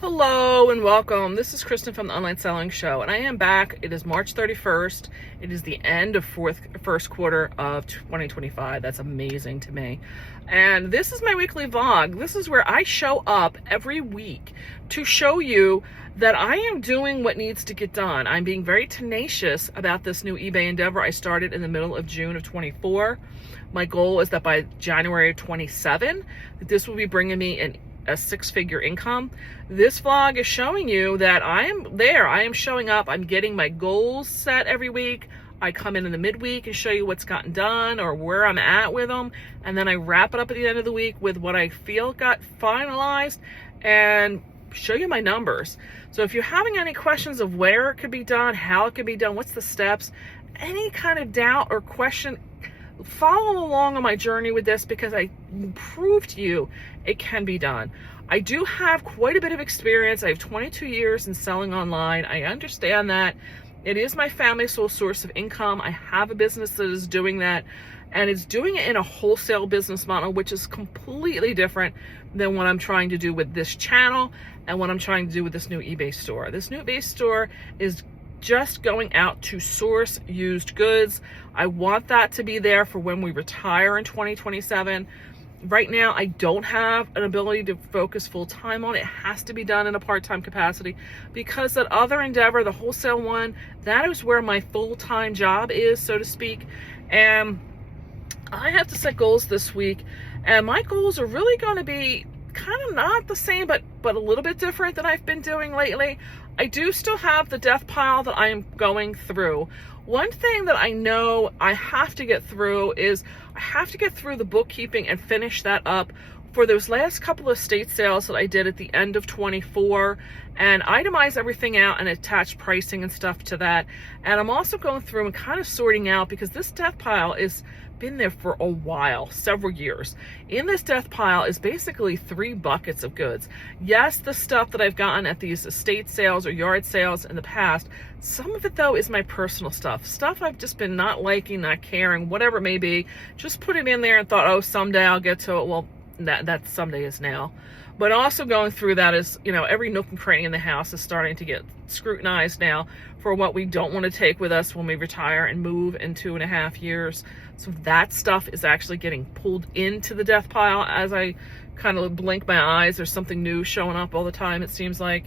Hello and welcome. This is Kristen from the Online Selling Show, and I am back. It is March 31st. It is the end of first quarter of 2025. That's amazing to me. And this is my weekly vlog. This is where I show up every week to show you that I am doing what needs to get done. I'm being very tenacious about this new eBay endeavor I started in the middle of June of 24. My goal is that by January of 27, that this will be bringing me a six-figure income. This vlog is showing you that I am there. I am showing up. I'm getting my goals set every week. I come in the midweek and show you what's gotten done or where I'm at with them. And then I wrap it up at the end of the week with what I feel got finalized and show you my numbers. So if you're having any questions of where it could be done, how it could be done, what's the steps, any kind of doubt or question, follow along on my journey with this because I prove to you it can be done. I do have quite a bit of experience. I have 22 years in selling online. I understand that it is my family's sole source of income. I have a business that is doing that, and it's doing it in a wholesale business model, which is completely different than what I'm trying to do with this channel and what I'm trying to do with this new eBay store. This new eBay store is just going out to source used goods. I want that to be there for when we retire in 2027. Right now, I don't have an ability to focus full time on it. It has to be done in a part-time capacity because that other endeavor, the wholesale one, that is where my full-time job is, so to speak. And I have to set goals this week, and my goals are really going to be kind of not the same, but a little bit different than I've been doing lately. I do still have the death pile that I am going through. One thing that I know I have to get through is I have to get through the bookkeeping and finish that up for those last couple of estate sales that I did at the end of 24 and itemize everything out and attach pricing and stuff to that. And I'm also going through and kind of sorting out because this death pile is been there for a while, several years. In this death pile is basically 3 buckets of goods. Yes, the stuff that I've gotten at these estate sales or yard sales in the past. Some of it though is my personal stuff I've just been not liking, not caring, whatever it may be. Just put it in there and thought, oh, someday I'll get to it. Well, that someday is now. But also going through that is, you know, every nook and cranny in the house is starting to get scrutinized now for what we don't want to take with us when we retire and move in 2.5 years. So that stuff is actually getting pulled into the death pile as I kind of blink my eyes. There's something new showing up all the time, it seems like.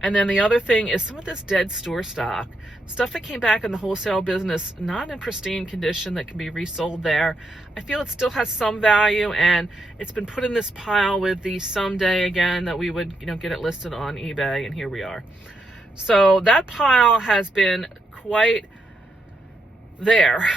And then the other thing is some of this dead store stock. Stuff that came back in the wholesale business, not in pristine condition, that can be resold there. I feel it still has some value, and it's been put in this pile with the someday again that we would, you know, get it listed on eBay, and here we are. So that pile has been quite there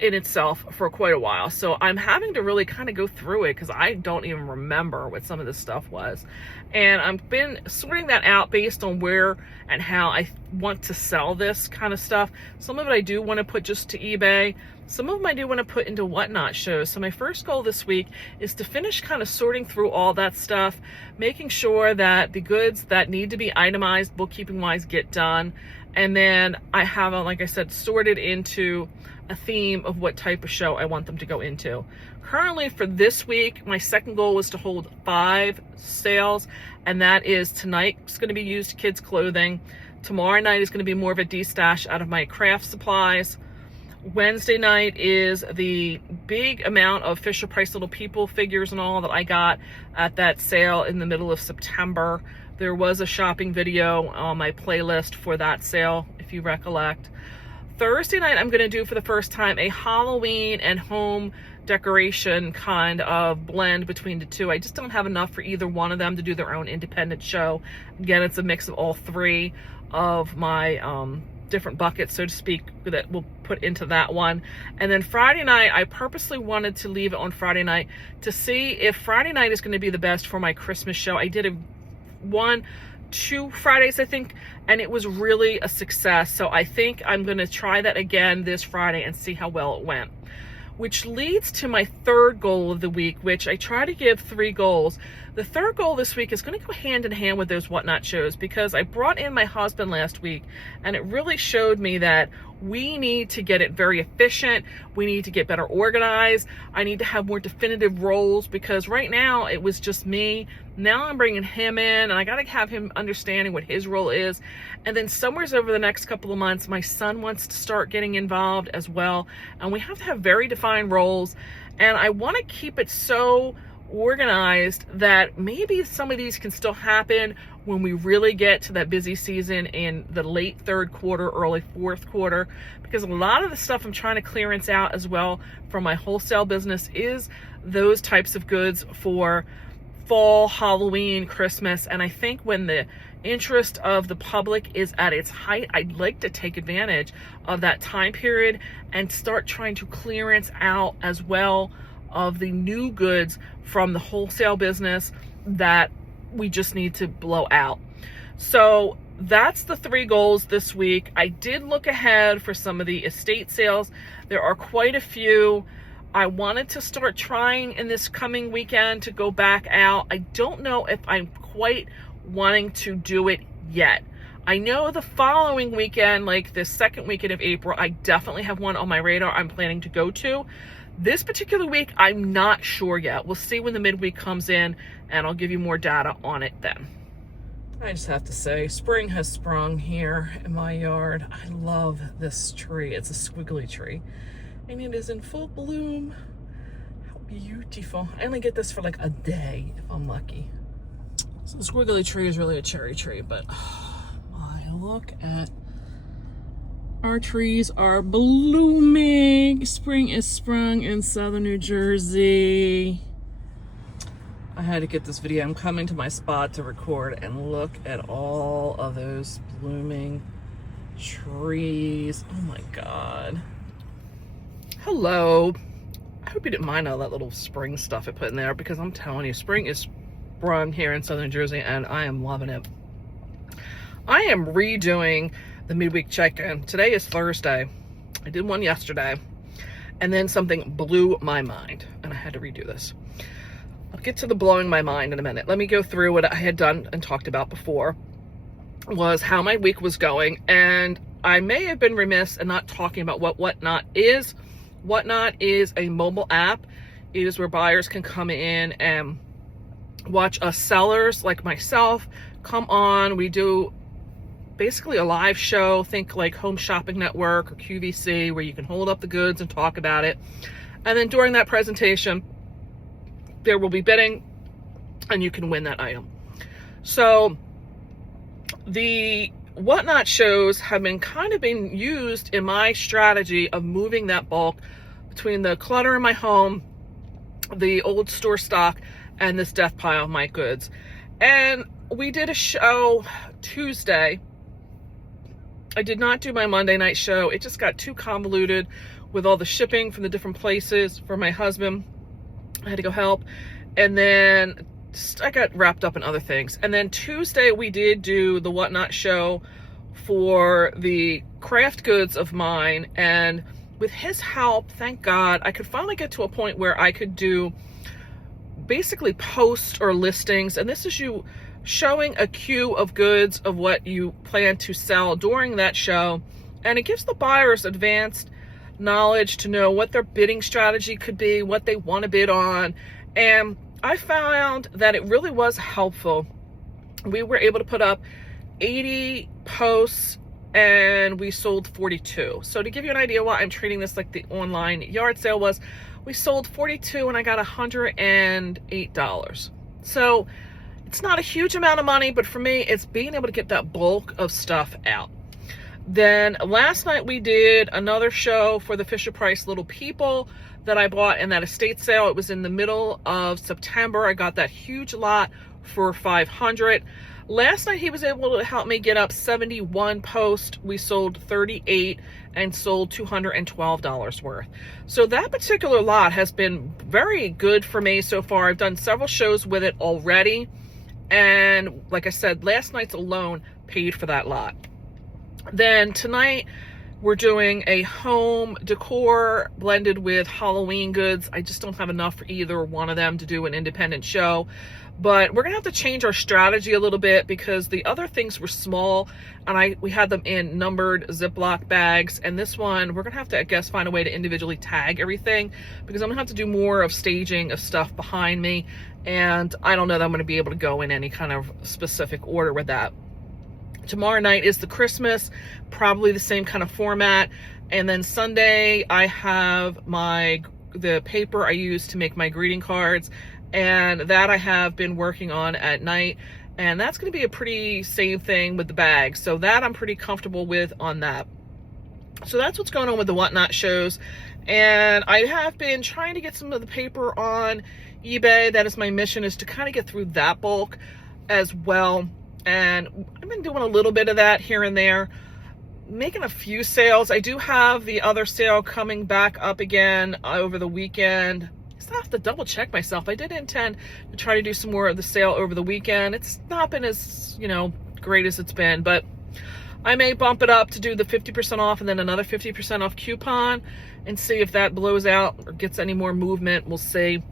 in itself for quite a while. So I'm having to really kind of go through it because I don't even remember what some of this stuff was. And I've been sorting that out based on where and how I want to sell this kind of stuff. Some of it I do want to put just to eBay. Some of them I do want to put into whatnot shows. So my first goal this week is to finish kind of sorting through all that stuff, making sure that the goods that need to be itemized bookkeeping wise get done. And then I have, like I said, sorted into a theme of what type of show I want them to go into. Currently for this week, my second goal was to hold 5 sales, and that is tonight it's going to be used kids clothing. Tomorrow night is going to be more of a de-stash out of my craft supplies. Wednesday night is the big amount of Fisher Price Little People figures and all that I got at that sale in the middle of September. There was a shopping video on my playlist for that sale, if you recollect. Thursday night, I'm going to do for the first time a Halloween and home decoration kind of blend between the two. I just don't have enough for either one of them to do their own independent show. Again, it's a mix of all 3 of my different buckets, so to speak, that we'll put into that one. And then Friday night, I purposely wanted to leave it on Friday night to see if Friday night is going to be the best for my Christmas show. I did 2 Fridays, I think, and it was really a success. So I think I'm going to try that again this Friday and see how well it went. Which leads to my third goal of the week, which I try to give 3 goals. The third goal this week is going to go hand in hand with those whatnot shows because I brought in my husband last week, and it really showed me that We need to get it very efficient. We need to get better organized. I need to have more definitive roles, because right now it was just me. Now I'm bringing him in, and I got to have him understanding what his role is. And then somewheres over the next couple of months, my son wants to start getting involved as well. And we have to have very defined roles. And I want to keep it so organized that maybe some of these can still happen when we really get to that busy season in the late third quarter, early fourth quarter, because a lot of the stuff I'm trying to clearance out as well from my wholesale business is those types of goods for fall, Halloween, Christmas. And I think when the interest of the public is at its height, I'd like to take advantage of that time period and start trying to clearance out as well of the new goods from the wholesale business that we just need to blow out. So that's the 3 goals this week. I did look ahead for some of the estate sales. There are quite a few. I wanted to start trying in this coming weekend to go back out. I don't know if I'm quite wanting to do it yet. I know the following weekend, like the second weekend of April, I definitely have one on my radar I'm planning to go to. This particular week, I'm not sure yet. We'll see when the midweek comes in, and I'll give you more data on it then. I just have to say, spring has sprung here in my yard. I love this tree. It's a squiggly tree, and it is in full bloom. How beautiful. I only get this for like a day if I'm lucky. So the squiggly tree is really a cherry tree, but my, look at our trees are blooming. Spring is sprung in southern New Jersey. I had to get this video. I'm coming to my spot to record, and look at all of those blooming trees. Oh my God. Hello. I hope you didn't mind all that little spring stuff I put in there, because I'm telling you, spring is sprung here in southern Jersey, and I am loving it. I am redoing the midweek check-in. Today is Thursday. I did one yesterday, and then something blew my mind, and I had to redo this. I'll get to the blowing my mind in a minute. Let me go through what I had done and talked about before, was how my week was going. And I may have been remiss in not talking about what Whatnot is. Whatnot is a mobile app. It is where buyers can come in and watch us sellers like myself come on. We do basically a live show, think like Home Shopping Network or QVC, where you can hold up the goods and talk about it. And then during that presentation, there will be bidding, and you can win that item. So the Whatnot shows have been kind of being used in my strategy of moving that bulk between the clutter in my home, the old store stock, and this death pile of my goods. And we did a show Tuesday. I did not do my Monday night show. It just got too convoluted with all the shipping from the different places for my husband. I had to go help. And then I got wrapped up in other things. And then Tuesday we did do the Whatnot show for the craft goods of mine. And with his help, thank God, I could finally get to a point where I could do basically posts or listings. And this is you showing a queue of goods of what you plan to sell during that show. And it gives the buyers advanced knowledge to know what their bidding strategy could be, what they want to bid on. And I found that it really was helpful. We were able to put up 80 posts, and we sold 42. So to give you an idea why I'm treating this like the online yard sale was, we sold 42 and I got $108. So it's not a huge amount of money, but for me, it's being able to get that bulk of stuff out. Then last night we did another show for the Fisher-Price Little People that I bought in that estate sale. It was in the middle of September. I got that huge lot for $500. Last night he was able to help me get up 71 posts. We sold 38 and sold $212 worth. So that particular lot has been very good for me so far. I've done several shows with it already. And like I said, last night's alone paid for that lot. Then tonight, We're doing a home decor blended with Halloween goods. I just don't have enough for either one of them to do an independent show. But we're gonna have to change our strategy a little bit because the other things were small and we had them in numbered Ziploc bags. And this one, we're gonna have to, I guess, find a way to individually tag everything because I'm gonna have to do more of staging of stuff behind me. And I don't know that I'm gonna be able to go in any kind of specific order with that. Tomorrow night is the Christmas, probably the same kind of format. And then Sunday, I have the paper I use to make my greeting cards, and that I have been working on at night. And that's going to be a pretty same thing with the bag. So that I'm pretty comfortable with on that. So that's what's going on with the Whatnot shows. And I have been trying to get some of the paper on eBay. That is my mission, is to kind of get through that bulk as well. And I've been doing a little bit of that here and there, making a few sales. I do have the other sale coming back up again over the weekend. I have to double check myself. I did intend to try to do some more of the sale over the weekend. It's not been as, great as it's been, but I may bump it up to do the 50% off and then another 50% off coupon and see if that blows out or gets any more movement. We'll see.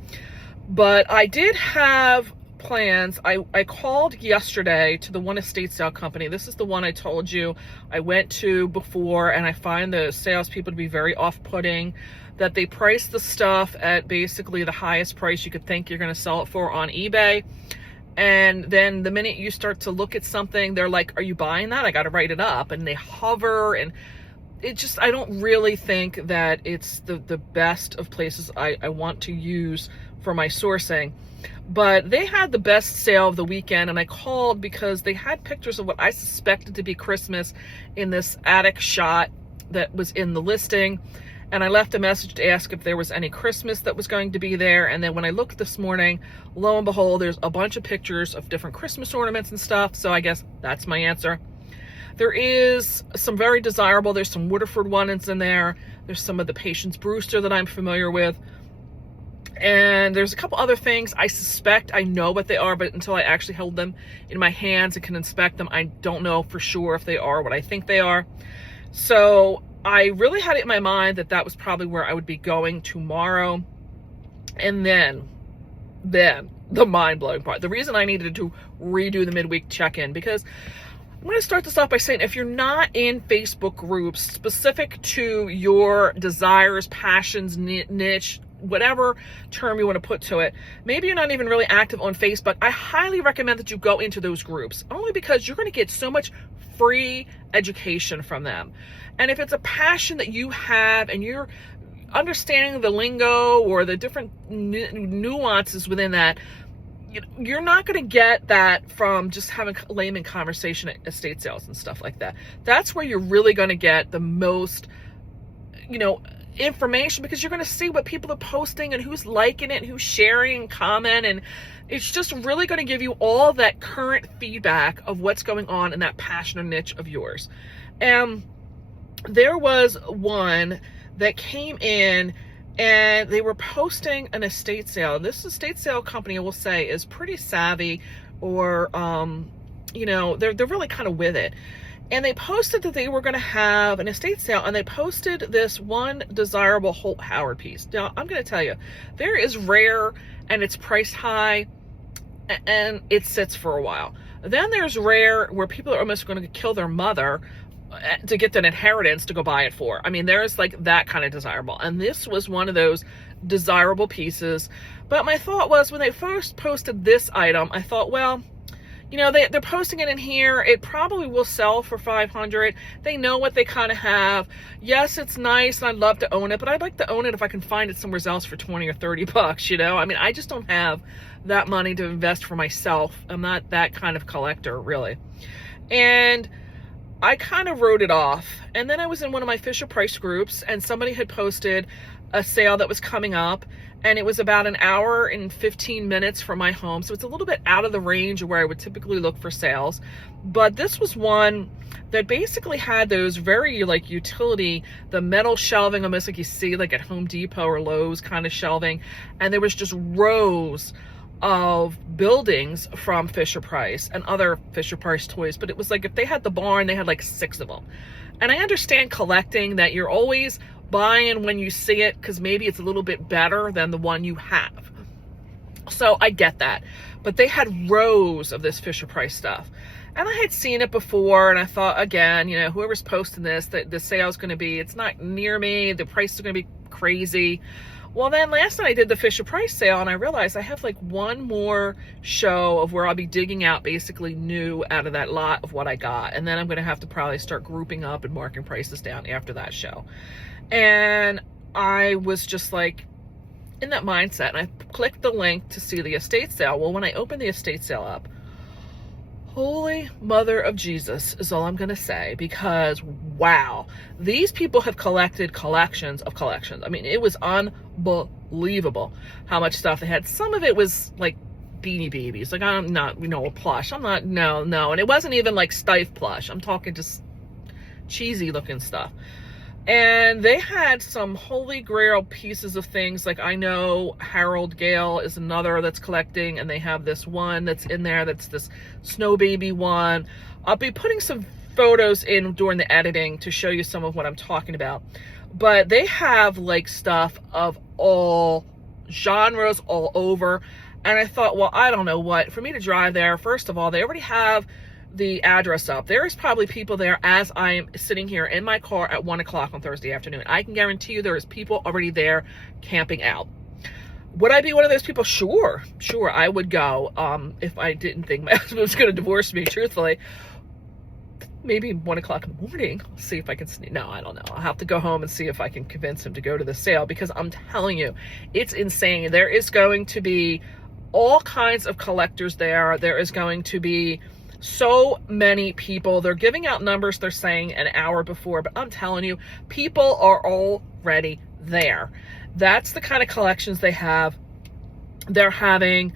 But I did have plans. I called yesterday to the one estate sale company. This is the one I told you I went to before, and I find the salespeople to be very off-putting, that they price the stuff at basically the highest price you could think you're going to sell it for on eBay. And then the minute you start to look at something, they're like, are you buying that? I got to write it up. And they hover, and I don't really think that it's the best of places I want to use for my sourcing. But they had the best sale of the weekend, and I called because they had pictures of what I suspected to be Christmas in this attic shot that was in the listing. And I left a message to ask if there was any Christmas that was going to be there. And then when I looked this morning, lo and behold, there's a bunch of pictures of different Christmas ornaments and stuff. So I guess that's my answer. There is some very desirable, there's some Waterford ones in there. There's some of the Patience Brewster that I'm familiar with. And there's a couple other things I suspect I know what they are, but until I actually hold them in my hands and can inspect them, I don't know for sure if they are what I think they are. So I really had it in my mind that that was probably where I would be going tomorrow. And then the mind-blowing part, the reason I needed to redo the midweek check-in, because I'm going to start this off by saying, if you're not in Facebook groups specific to your desires, passions, niche, whatever term you want to put to it, maybe you're not even really active on Facebook, I highly recommend that you go into those groups, only because you're going to get so much free education from them. And if it's a passion that you have and you're understanding the lingo or the different nuances within that, you're not going to get that from just having layman conversation at estate sales and stuff like that. That's where you're really going to get the most, information, because you're going to see what people are posting and who's liking it and who's sharing and comment, and it's just really going to give you all that current feedback of what's going on in that passion or niche of yours. And there was one that came in and they were posting an estate sale. This estate sale company, I will say, is pretty savvy, or they're really kind of with it. And they posted that they were going to have an estate sale, and they posted this one desirable Holt Howard piece. Now, I'm going to tell you, there is rare, and it's priced high, and it sits for a while. Then there's rare, where people are almost going to kill their mother to get an inheritance to go buy it for. I mean, there's like that kind of desirable. And this was one of those desirable pieces. But my thought was, when they first posted this item, I thought, well, they're posting it in here. It probably will sell for $500. They know what they kind of have. Yes, it's nice, and I'd love to own it, but I'd like to own it if I can find it somewhere else for 20 or 30 bucks, I mean, I just don't have that money to invest for myself. I'm not that kind of collector, really. And I kind of wrote it off. And then I was in one of my Fisher Price groups, and somebody had posted a sale that was coming up, and it was about an hour and 15 minutes from my home. So it's a little bit out of the range of where I would typically look for sales. But this was one that basically had those very utility, the metal shelving, almost like you see like at Home Depot or Lowe's kind of shelving. And there was just rows of buildings from Fisher Price and other Fisher Price toys. But it was like, if they had the barn, they had like 6 of them. And I understand collecting, that you're always buying when you see it because maybe it's a little bit better than the one you have. So I get that. But they had rows of this Fisher-Price stuff. And I had seen it before, and I thought, again, you know, whoever's posting this, that the sale's going to be, it's not near me, the price is going to be crazy. Well, then last night I did the Fisher-Price sale, and I realized I have like one more show of where I'll be digging out basically new out of that lot of what I got. And then I'm going to have to probably start grouping up and marking prices down after that show. And I was just like in that mindset, and I clicked the link to see the estate sale. Well, when I opened the estate sale up, holy mother of Jesus is all I'm going to say, because wow, these people have collected collections of collections. I mean, it was unbelievable how much stuff they had. Some of it was like Beanie Babies, like I'm not, you know, a plush. I'm not, no. And it wasn't even like stiff plush. I'm talking just cheesy looking stuff. And they had some holy grail pieces of things. Like I know Harold Gale is another that's collecting, and they have this one that's in there that's this snow baby one. I'll be putting some photos in during the editing to show you some of what I'm talking about. But they have like stuff of all genres all over. And I thought, well, I don't know what, for me to drive there, first of all, they already have the address up. There is probably people there as I am sitting here in my car at 1 o'clock on Thursday afternoon. I can guarantee you there is people already there camping out. Would I be one of those people? Sure, I would go if I didn't think my husband was going to divorce me, truthfully. Maybe 1 o'clock in the morning. I'll see if I can sneak. No, I don't know. I'll have to go home and see if I can convince him to go to the sale, because I'm telling you, it's insane. There is going to be all kinds of collectors there. There is going to be so many people. They're giving out numbers, they're saying an hour before, but I'm telling you, people are already there. That's the kind of collections they have. They're having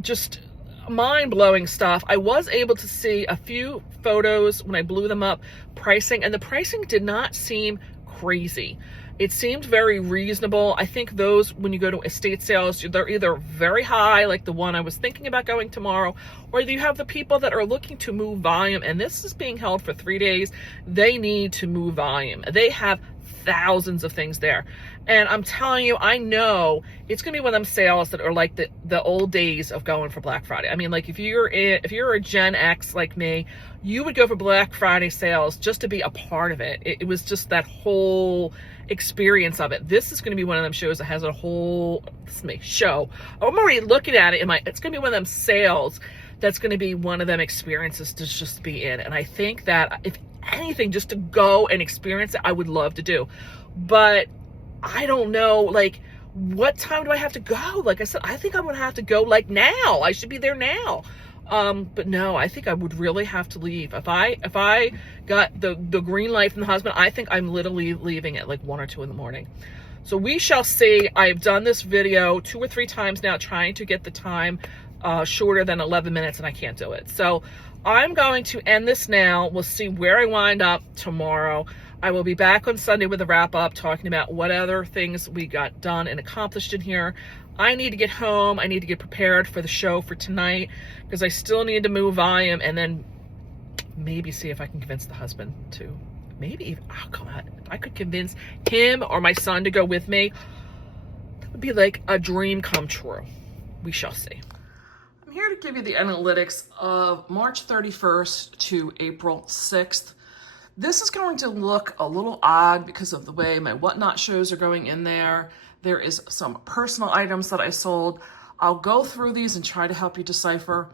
just mind-blowing stuff. I was able to see a few photos when I blew them up, pricing, and the pricing did not seem crazy. It seemed very reasonable. I think those, when you go to estate sales, they're either very high, like the one I was thinking about going tomorrow, or you have the people that are looking to move volume, and this is being held for 3 days. They need to move volume. They have thousands of things there. And I'm telling you, I know it's going to be one of them sales that are like the old days of going for Black Friday. I mean, like if you're a Gen X like me, you would go for Black Friday sales just to be a part of it. It was just that whole experience of it. This is going to be one of them shows that has a whole show. I'm already looking at it it's going to be one of them sales that's going to be one of them experiences to just be in. And I think that if anything, just to go and experience it, I would love to do. But I don't know, like, what time do I have to go? Like I said, I think I'm going to have to go like now. I should be there now. But no, I think I would really have to leave. If I got the green light from the husband, I think I'm literally leaving at like 1 or 2 in the morning. So we shall see. I've done this video 2 or 3 times now, trying to get the time shorter than 11 minutes, and I can't do it. So I'm going to end this now. We'll see where I wind up tomorrow. I will be back on Sunday with a wrap up, talking about what other things we got done and accomplished in here. I need to get home. I need to get prepared for the show for tonight, because I still need to move volume, and then maybe see if I can convince the husband to, maybe even, oh God, if I could convince him or my son to go with me, that would be like a dream come true. We shall see. I'm here to give you the analytics of March 31st to April 6th. This is going to look a little odd because of the way my whatnot shows are going in there. There is some personal items that I sold. I'll go through these and try to help you decipher.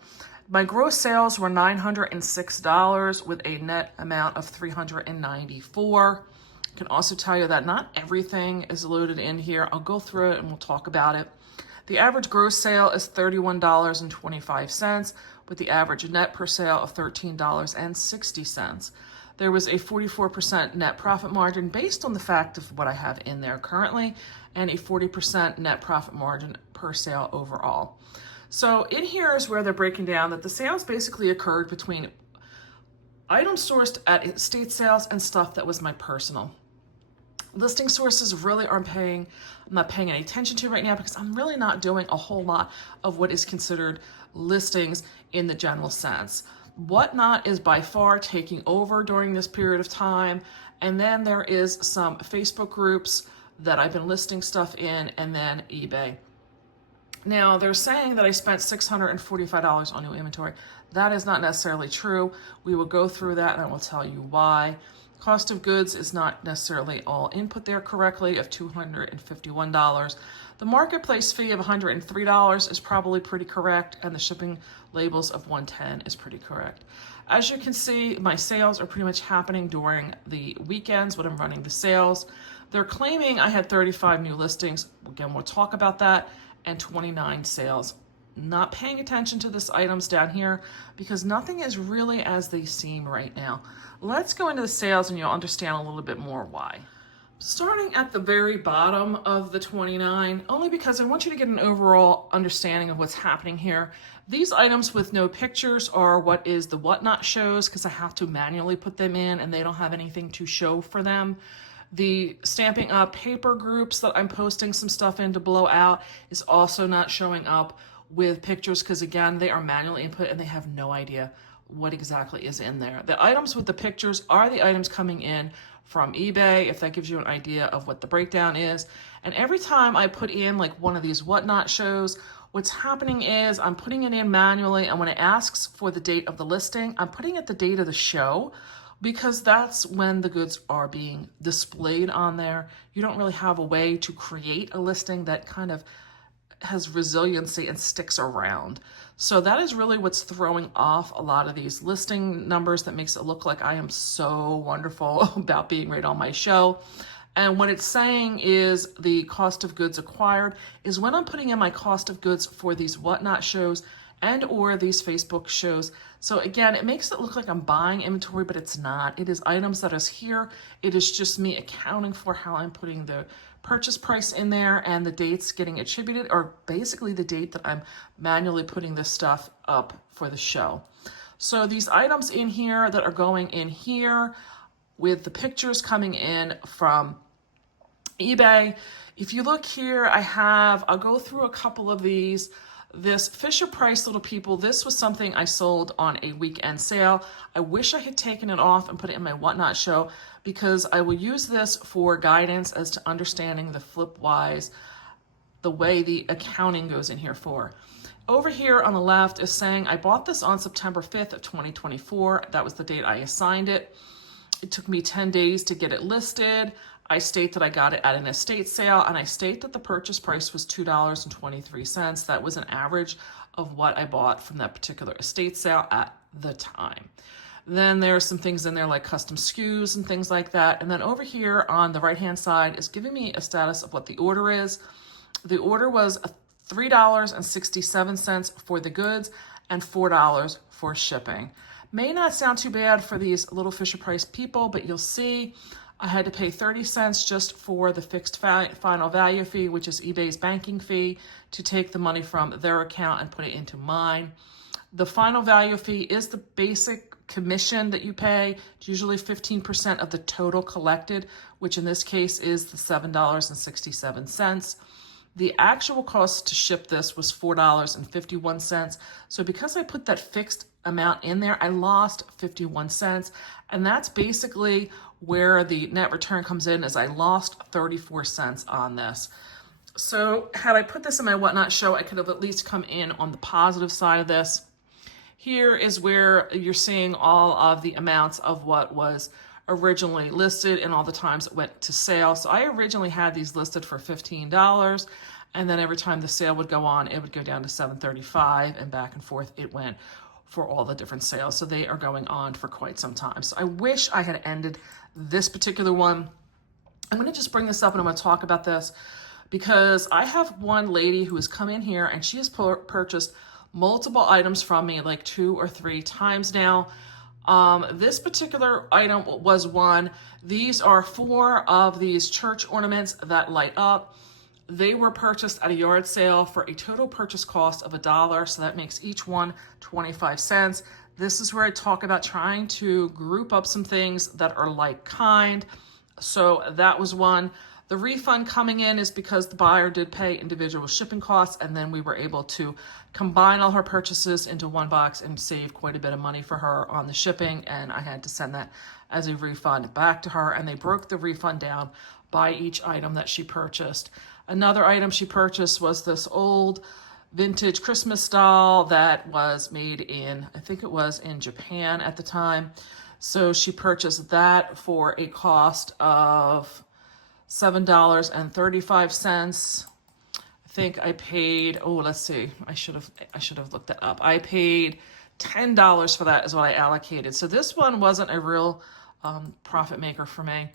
My gross sales were $906 with a net amount of $394. I can also tell you that not everything is loaded in here. I'll go through it and we'll talk about it. The average gross sale is $31.25 with the average net per sale of $13.60. There was a 44% net profit margin based on the fact of what I have in there currently, and a 40% net profit margin per sale overall. So in here is where they're breaking down that the sales basically occurred between items sourced at estate sales and stuff that was my personal. Listing sources really I'm not paying any attention to right now, because I'm really not doing a whole lot of what is considered listings in the general sense. Whatnot is by far taking over during this period of time. And then there is some Facebook groups that I've been listing stuff in, and then eBay. Now, they're saying that I spent $645 on new inventory. That is not necessarily true. We will go through that and I will tell you why. Cost of goods is not necessarily all input there correctly of $251. The marketplace fee of $103 is probably pretty correct, and the shipping labels of $110 is pretty correct. As you can see, my sales are pretty much happening during the weekends when I'm running the sales. They're claiming I had 35 new listings. Again, we'll talk about that, and 29 sales. Not paying attention to this items down here because nothing is really as they seem right now. Let's go into the sales and you'll understand a little bit more why. Starting at the very bottom of the 29, only because I want you to get an overall understanding of what's happening here. These items with no pictures are what is the whatnot shows, because I have to manually put them in and they don't have anything to show for them. The Stampin' Up paper groups that I'm posting some stuff in to blow out is also not showing up with pictures because, again, they are manually input and they have no idea what exactly is in there. The items with the pictures are the items coming in from eBay, if that gives you an idea of what the breakdown is. And every time I put in like one of these whatnot shows, what's happening is I'm putting it in manually, and when it asks for the date of the listing, I'm putting it the date of the show, because that's when the goods are being displayed on there. You don't really have a way to create a listing that kind of has resiliency and sticks around. So that is really what's throwing off a lot of these listing numbers, that makes it look like I am so wonderful about being right on my show. And what it's saying is the cost of goods acquired is when I'm putting in my cost of goods for these whatnot shows and or these Facebook shows. So again, it makes it look like I'm buying inventory, but it's not. It is items that is here. It is just me accounting for how I'm putting the purchase price in there and the dates getting attributed, or basically the date that I'm manually putting this stuff up for the show. So these items in here that are going in here with the pictures coming in from eBay. If you look here, I'll go through a couple of these. This Fisher Price Little People, this was something I sold on a weekend sale. I wish I had taken it off and put it in my whatnot show, because I will use this for guidance as to understanding the flipwise, the way the accounting goes in here for. Over here on the left is saying I bought this on September 5th of 2024. That was the date I assigned it. It took me 10 days to get it listed. I state that I got it at an estate sale, and I state that the purchase price was $2.23. That was an average of what I bought from that particular estate sale at the time. Then there's some things in there like custom SKUs and things like that. And then over here on the right-hand side is giving me a status of what the order is. The order was $3.67 for the goods and $4 for shipping. May not sound too bad for these little Fisher Price people, but you'll see I had to pay 30 cents just for the fixed final value fee, which is eBay's banking fee, to take the money from their account and put it into mine. The final value fee is the basic commission that you pay. It's usually 15% of the total collected, which in this case is the $7.67. The actual cost to ship this was $4.51. So because I put that fixed amount in there, I lost 51 cents. And that's basically where the net return comes in, is I lost 34 cents on this. So had I put this in my whatnot show, I could have at least come in on the positive side of this. Here is where you're seeing all of the amounts of what was originally listed and all the times it went to sale. So I originally had these listed for $15, and then every time the sale would go on, it would go down to $7.35, and back and forth it went for all the different sales. So they are going on for quite some time. So I wish I had ended this particular one. I'm going to just bring this up and I'm going to talk about this because I have one lady who has come in here and she has purchased multiple items from me like 2 or 3 times now. This particular item was one. These are 4 of these church ornaments that light up. They were purchased at a yard sale for a total purchase cost of $1. So that makes each one 25 cents. This is where I talk about trying to group up some things that are like kind. So that was one. The refund coming in is because the buyer did pay individual shipping costs, and then we were able to combine all her purchases into one box and save quite a bit of money for her on the shipping, and I had to send that as a refund back to her, and they broke the refund down by each item that she purchased. Another item she purchased was this old vintage Christmas doll that was made in, I think it was in Japan at the time. So she purchased that for a cost of $7.35. I think I paid, oh, let's see, I should have looked that up. I paid $10 for that is what I allocated. So this one wasn't a real profit maker for me.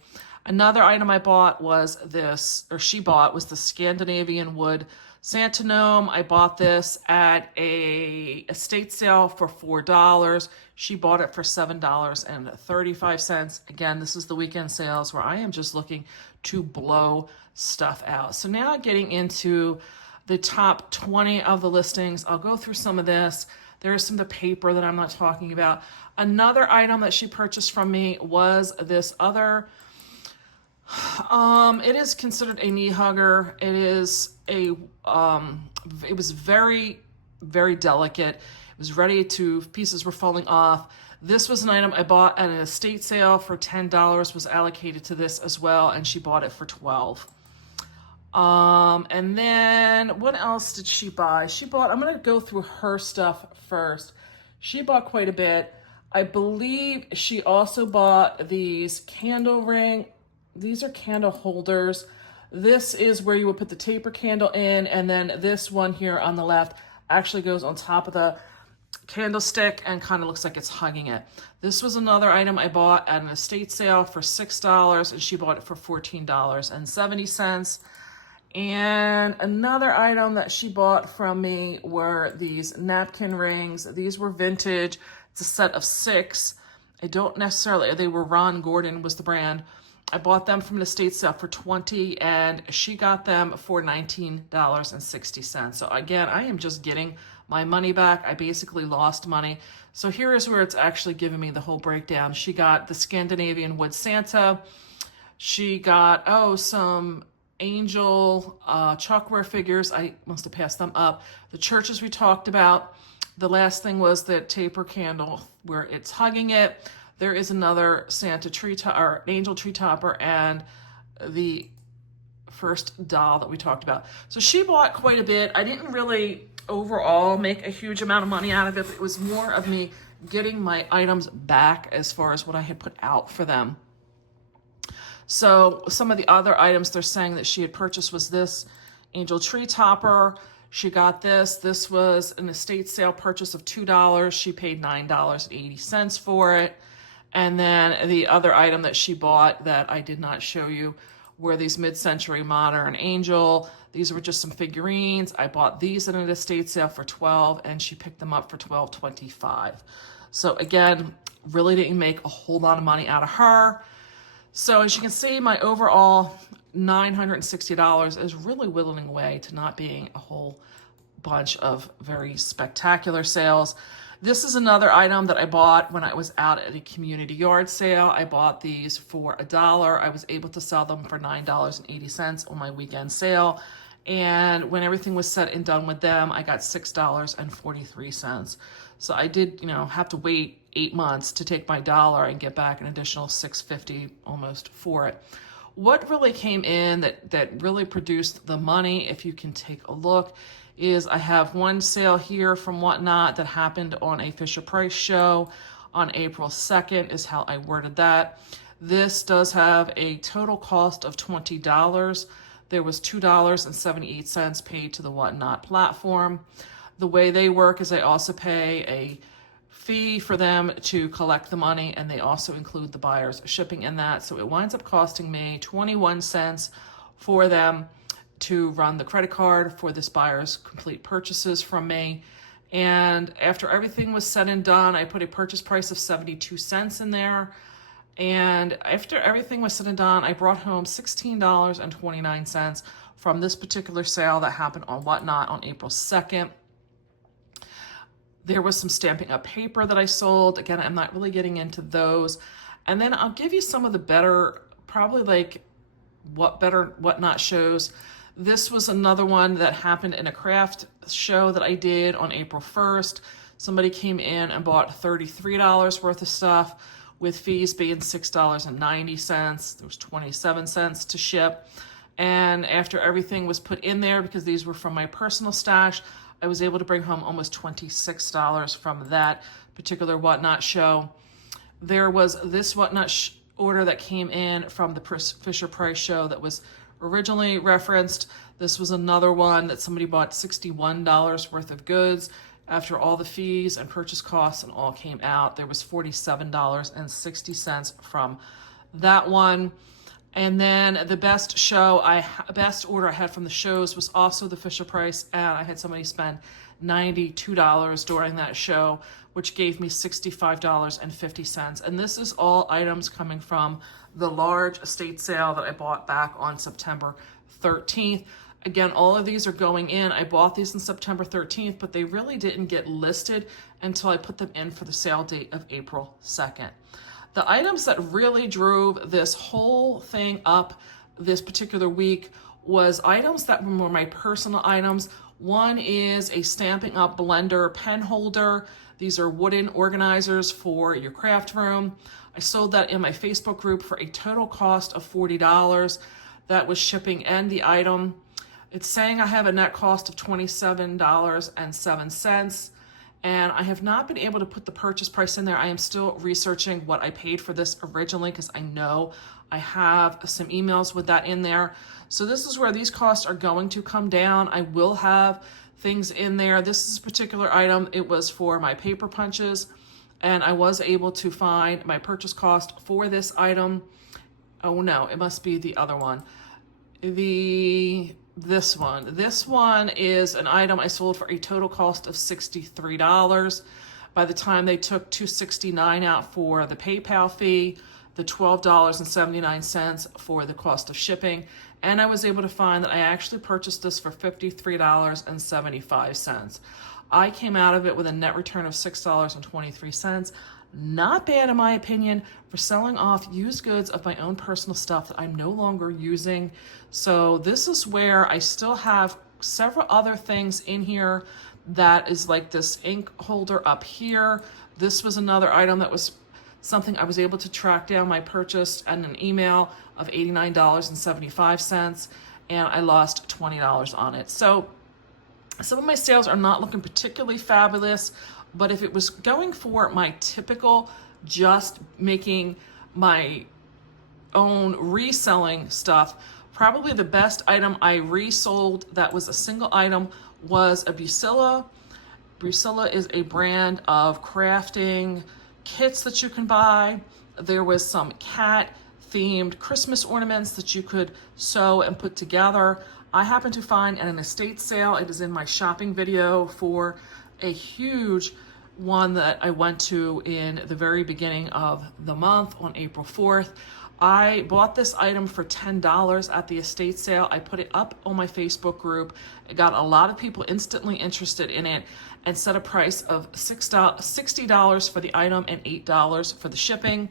Another item I bought was this, or she bought, was the Scandinavian wood Santa gnome. I bought this at a estate sale for $4. She bought it for $7.35. Again, this is the weekend sales where I am just looking to blow stuff out. So now getting into the top 20 of the listings. I'll go through some of this. There's some of the paper that I'm not talking about. Another item that she purchased from me was this other, it is considered a knee hugger. It is a, it was very, very delicate. It was ready to, pieces were falling off. This was an item I bought at an estate sale for $10, was allocated to this as well, and she bought it for $12. And then what else did she buy? She bought, I'm going to go through her stuff first. She bought quite a bit. I believe she also bought these candle ring. These are candle holders. This is where you would put the taper candle in, and then this one here on the left actually goes on top of the candlestick and kind of looks like it's hugging it. This was another item I bought at an estate sale for $6, and she bought it for $14.70. And another item that she bought from me were these napkin rings. These were vintage. It's a set of 6. I don't necessarily, they were Ron Gordon was the brand. I bought them from an estate sale for $20, and she got them for $19.60. So again, I am just getting my money back. I basically lost money. So here is where it's actually giving me the whole breakdown. She got the Scandinavian wood Santa. She got, some angel chalkware figures. I must have passed them up. The churches we talked about. The last thing was the taper candle where it's hugging it. There is another Santa tree or angel tree topper, and the first doll that we talked about. So she bought quite a bit. I didn't really overall make a huge amount of money out of it, but it was more of me getting my items back as far as what I had put out for them. So some of the other items they're saying that she had purchased was this angel tree topper. She got this. This was an estate sale purchase of $2. She paid $9.80 for it. And then the other item that she bought that I did not show you were these mid-century modern angel. These were just some figurines. I bought these at an estate sale for $12, and she picked them up for $12.25. So again, really didn't make a whole lot of money out of her. So as you can see, my overall $960 is really whittling away to not being a whole bunch of very spectacular sales. This is another item that I bought when I was out at a community yard sale. I bought these for $1. I was able to sell them for $9.80 on my weekend sale. And when everything was said and done with them, I got $6.43. So I did, have to wait 8 months to take my dollar and get back an additional $6.50 almost for it. What really came in that really produced the money, if you can take a look, is I have one sale here from Whatnot that happened on a Fisher-Price show on April 2nd is how I worded that. This does have a total cost of $20. There was $2.78 paid to the Whatnot platform. The way they work is I also pay a fee for them to collect the money, and they also include the buyer's shipping in that. So it winds up costing me 21 cents for them to run the credit card for this buyer's complete purchases from me. And after everything was said and done, I put a purchase price of 72 cents in there. And after everything was said and done, I brought home $16.29 from this particular sale that happened on Whatnot on April 2nd. There was some Stampin' Up! Paper that I sold. Again, I'm not really getting into those. And then I'll give you some of the better, probably like whatnot shows. This was another one that happened in a craft show that I did on April 1st. Somebody came in and bought $33 worth of stuff, with fees being $6.90. There was 27 cents to ship. And after everything was put in there, because these were from my personal stash, I was able to bring home almost $26 from that particular whatnot show. There was this whatnot order that came in from the Fisher Price show that was originally referenced. This was another one that somebody bought $61 worth of goods. After all the fees and purchase costs and all came out, there was $47.60 from that one. And then the best order I had from the shows was also the Fisher Price, and I had somebody spend $92 during that show, which gave me $65.50. And this is all items coming from the large estate sale that I bought back on September 13th. Again, all of these are going in. I bought these on September 13th, but they really didn't get listed until I put them in for the sale date of April 2nd. The items that really drove this whole thing up this particular week was items that were my personal items. One is a Stampin' Up! Blender pen holder. These are wooden organizers for your craft room. I sold that in my Facebook group for a total cost of $40. That was shipping and the item. It's saying I have a net cost of $27.07. And I have not been able to put the purchase price in there. I am still researching what I paid for this originally, because I know I have some emails with that in there. So this is where these costs are going to come down. I will have things in there. This is a particular item. It was for my paper punches, and I was able to find my purchase cost for this item. Oh no, it must be the other one. This one is an item I sold for a total cost of $63. By the time they took $269 out for the PayPal fee, the $12.79 for the cost of shipping, and I was able to find that I actually purchased this for $53.75. I came out of it with a net return of $6.23. Not bad in my opinion for selling off used goods of my own personal stuff that I'm no longer using. So this is where I still have several other things in here. That is like this ink holder up here. This was another item that was something I was able to track down my purchase and an email of $89.75, and I lost $20 on it. So some of my sales are not looking particularly fabulous, but if it was going for my typical just making my own reselling stuff, probably the best item I resold that was a single item was a Busilla. Busilla is a brand of crafting kits that you can buy. There was some cat themed Christmas ornaments that you could sew and put together. I happened to find at an estate sale, it is in my shopping video for a huge one that I went to in the very beginning of the month on April 4th. I bought this item for $10 at the estate sale. I put it up on my Facebook group. It got a lot of people instantly interested in it and set a price of $60 for the item and $8 for the shipping.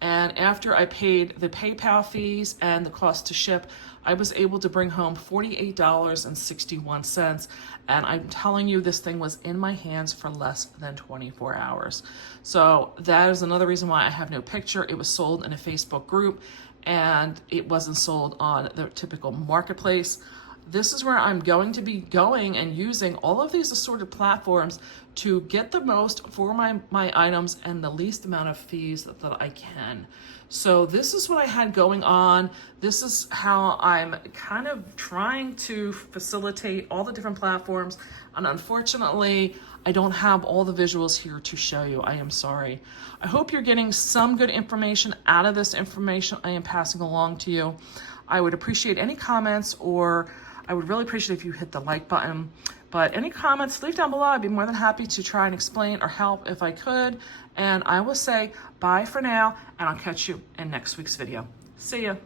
And after I paid the PayPal fees and the cost to ship, I was able to bring home $48.61. And I'm telling you, this thing was in my hands for less than 24 hours. So that is another reason why I have no picture. It was sold in a Facebook group and it wasn't sold on the typical marketplace. This is where I'm going to be going and using all of these assorted platforms to get the most for my items and the least amount of fees that I can. So this is what I had going on. This is how I'm kind of trying to facilitate all the different platforms. And unfortunately, I don't have all the visuals here to show you. I am sorry. I hope you're getting some good information out of this information I am passing along to you. I would appreciate any comments, or I would really appreciate if you hit the like button. But any comments, leave down below. I'd be more than happy to try and explain or help if I could. And I will say bye for now, and I'll catch you in next week's video. See ya.